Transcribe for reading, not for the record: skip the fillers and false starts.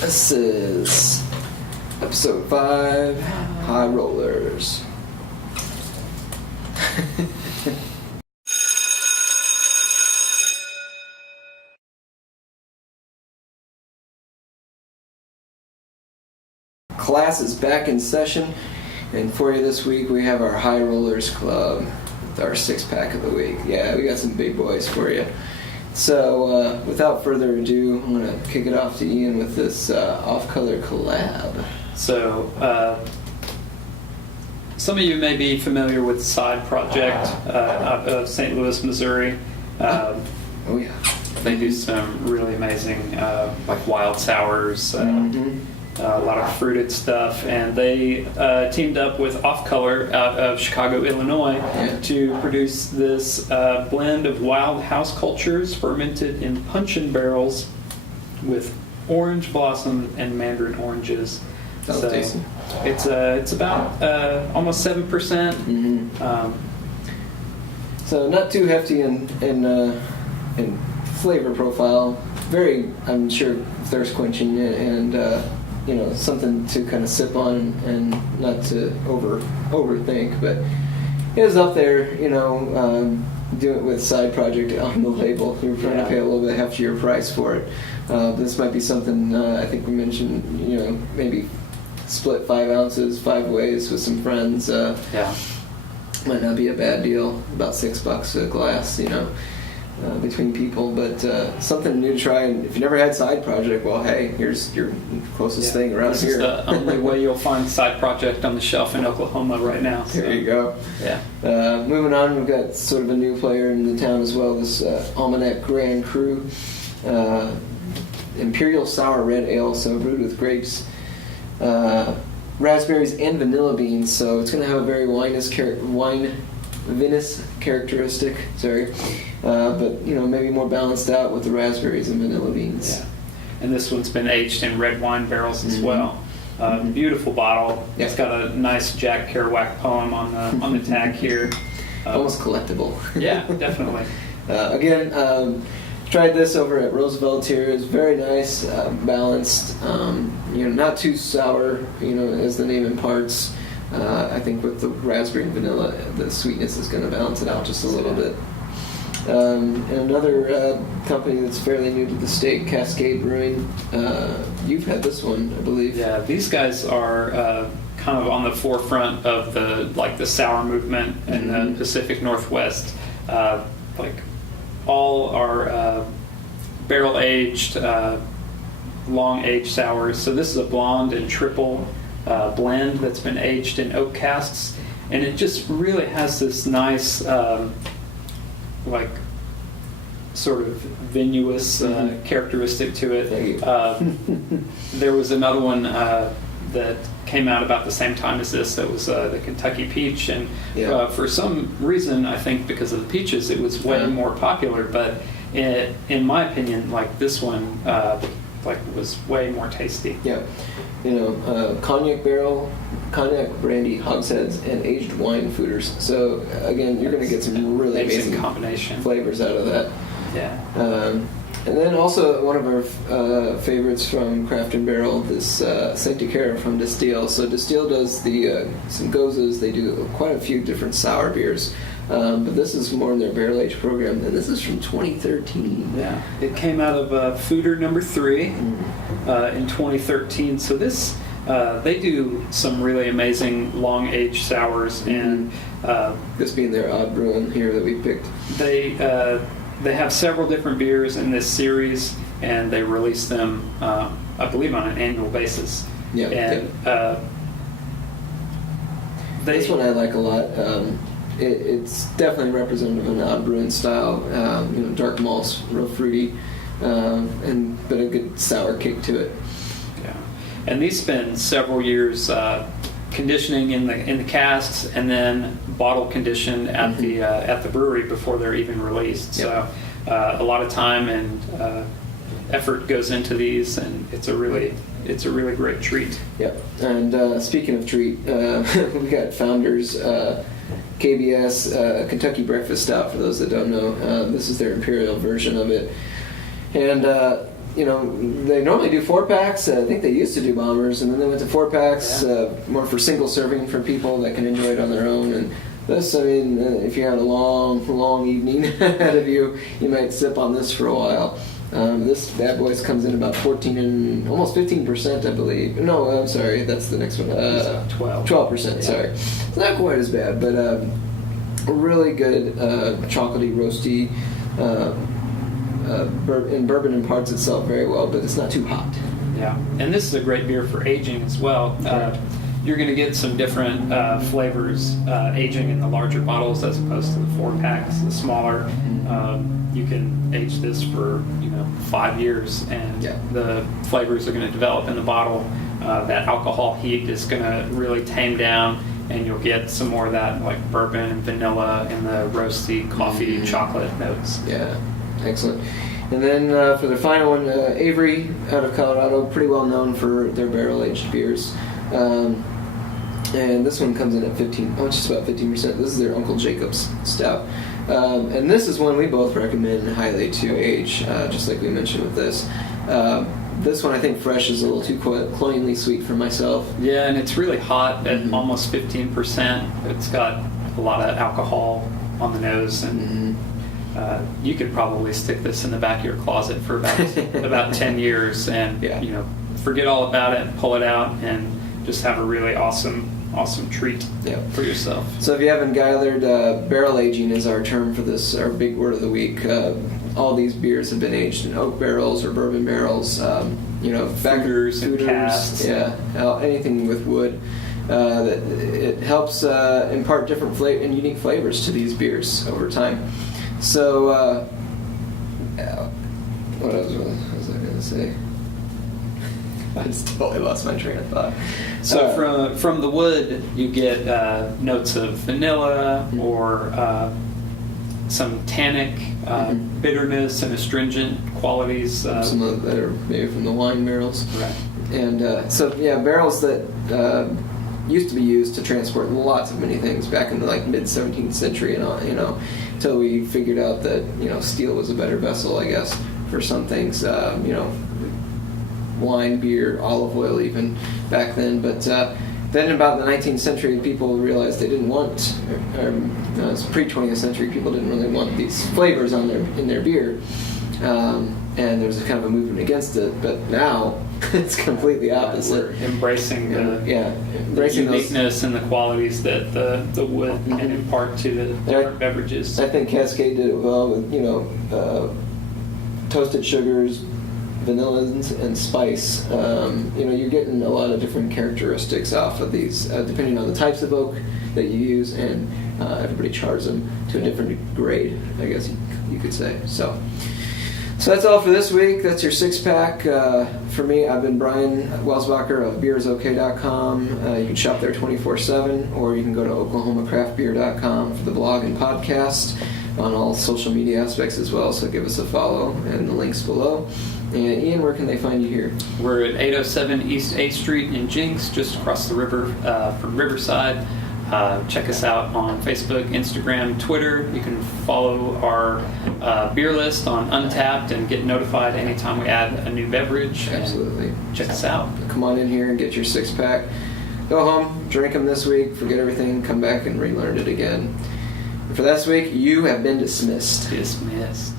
This is episode 5, High Rollers. Class is back in session, and for you this week we have our High Rollers Club with our 6-pack of the week. Yeah, we got some big boys for you. So, without further ado, I'm going to kick it off to Ian with this off-color collab. So, some of you may be familiar with Side Project out of St. Louis, Missouri. Oh yeah. They do some really amazing, like wild sours, a lot of fruited stuff, and they teamed up with Off Color out of Chicago, Illinois, to produce this blend of wild house cultures fermented in puncheon barrels with orange blossom and mandarin oranges. That's tasty. It's about almost 7%. So not too hefty in flavor profile. Very, I'm sure, thirst quenching and something to kind of sip on and not to overthink. But it is up there, do it with Side Project on the label. You're trying to pay a little bit heftier price for it. This might be something I think we mentioned. Maybe split 5 ounces 5 ways with some friends. Might not be a bad deal. About $6 a glass, between people, but something new to try. And if you never had Side Project, well, hey, here's your closest thing around this here. This is the only way you'll find Side Project on the shelf in Oklahoma right now. So. There you go. Yeah. Moving on, we've got sort of a new player in the town as well. This Almanac Grand Cru Imperial Sour Red Ale, so brewed with grapes, raspberries, and vanilla beans. So it's going to have a very vinous characteristic, but maybe more balanced out with the raspberries and vanilla beans. Yeah, and this one's been aged in red wine barrels as well. Beautiful bottle. Yeah. It's got a nice Jack Kerouac poem on the tag here. Almost collectible. Yeah, definitely. Tried this over at Roosevelt here. It's very nice, balanced. Not too sour. As the name imparts. I think with the raspberry and vanilla, the sweetness is going to balance it out just a little bit. And another company that's fairly new to the state, Cascade Bruin. You've had this one, I believe. Yeah, these guys are kind of on the forefront of the sour movement in the Pacific Northwest. All are barrel aged, long aged sours. So this is a blonde and triple blend that's been aged in oak casks, and it just really has this nice sort of vinous characteristic to it. There was another one that came out about the same time as this. That was the Kentucky Peach, and for some reason, I think because of the peaches, it was way more popular. But in my opinion, this one was way more tasty. Yeah. Cognac barrel, cognac brandy hogsheads, and aged wine foeders. So again, you're going to get some really amazing combination flavors out of that. Yeah. And then also one of our favorites from Craft and Barrel, this Dekkera from Destihl. So Destihl does some gozas. They do quite a few different sour beers. But this is more in their barrel age program, and this is from 2013. Yeah, it came out of Foeder number 3 in 2013. So this they do some really amazing long aged sours, and this being their odd Bruin here that we picked. They have several different beers in this series, and they release them, I believe, on an annual basis. Yeah. And this one I like a lot. It's definitely representative of an odd Bruin style. Dark malts, real fruity, but a good sour kick to it. Yeah, and these spend several years conditioning in the casks, and then bottle conditioned at the brewery before they're even released. Yep. So a lot of time and effort goes into these, and it's a really great treat. Yep. And speaking of treat, we got Founders KBS Kentucky Breakfast Stout. For those that don't know, this is their Imperial version of it, and they normally do 4-packs. I think they used to do bombers, and then they went to 4-packs, more for single serving for people that can enjoy it on their own. And this, if you had a long evening ahead of you, you might sip on this for a while. This bad boy comes in about 14 and almost 15%, I believe. No, I'm sorry, that's the next one. 12%. Sorry, it's not quite as bad, but a really good chocolatey, roasty. And bourbon imparts itself very well, but it's not too hot. Yeah, and this is a great beer for aging as well. You're going to get some different flavors aging in the larger bottles as opposed to the 4-packs, the smaller. You can age this for 5 years, and the flavors are going to develop in the bottle. That alcohol heat is going to really tame down, and you'll get some more of that like bourbon and vanilla and the roasty coffee chocolate notes. Yeah, excellent. And then for the final one, Avery out of Colorado, pretty well known for their barrel-aged beers. And this one comes in at just about 15%. This is their Uncle Jacob's Stout. And this is one we both recommend highly to age, just like we mentioned with this. This one, I think fresh is a little too cloyingly sweet for myself. Yeah, and it's really hot at almost 15%. It's got a lot of alcohol on the nose, and you could probably stick this in the back of your closet for about 10 years and forget all about it and pull it out and just have a really awesome treat for yourself. So if you haven't gathered, barrel aging is our term for this, our big word of the week. All these beers have been aged in oak barrels or bourbon barrels, fooders and casks. Anything with wood. That it helps impart different and unique flavors to these beers over time. So, what else was I going to say? I just totally lost my train of thought. So from the wood, you get notes of vanilla or some tannic bitterness and astringent qualities. Some of that are maybe from the wine barrels. Right. And barrels that used to be used to transport lots of many things back in the mid 17th century and on, until we figured out that steel was a better vessel, I guess, for some things. Wine, beer, olive oil, even back then. But then, about the 19th century, people realized they didn't want, pre-20th century, people didn't really want these flavors in their beer, and there was kind of a movement against it. But now it's completely opposite. We're embracing the uniqueness and the qualities that the wood can impart to the different beverages. I think Cascade did it well with toasted sugars, vanillas, and spice. You're getting a lot of different characteristics off of these, depending on the types of oak that you use, and everybody charges them to a different grade, I guess you could say. So that's all for this week. That's your 6-pack. For me, I've been Brian Welsbacher of beersok.com. You can shop there 24/7, or you can go to oklahomacraftbeer.com for the blog and podcast on all social media aspects as well, so give us a follow and the links below. And Ian, where can they find you here? We're at 807 East 8th Street in Jinx, just across the river from Riverside. Check us out on Facebook, Instagram, Twitter. You can follow our beer list on Untappd and get notified anytime we add a new beverage. Absolutely. Check us out. Come on in here and get your 6-pack. Go home, drink them this week, forget everything, come back and relearn it again. For this week, you have been dismissed. Dismissed.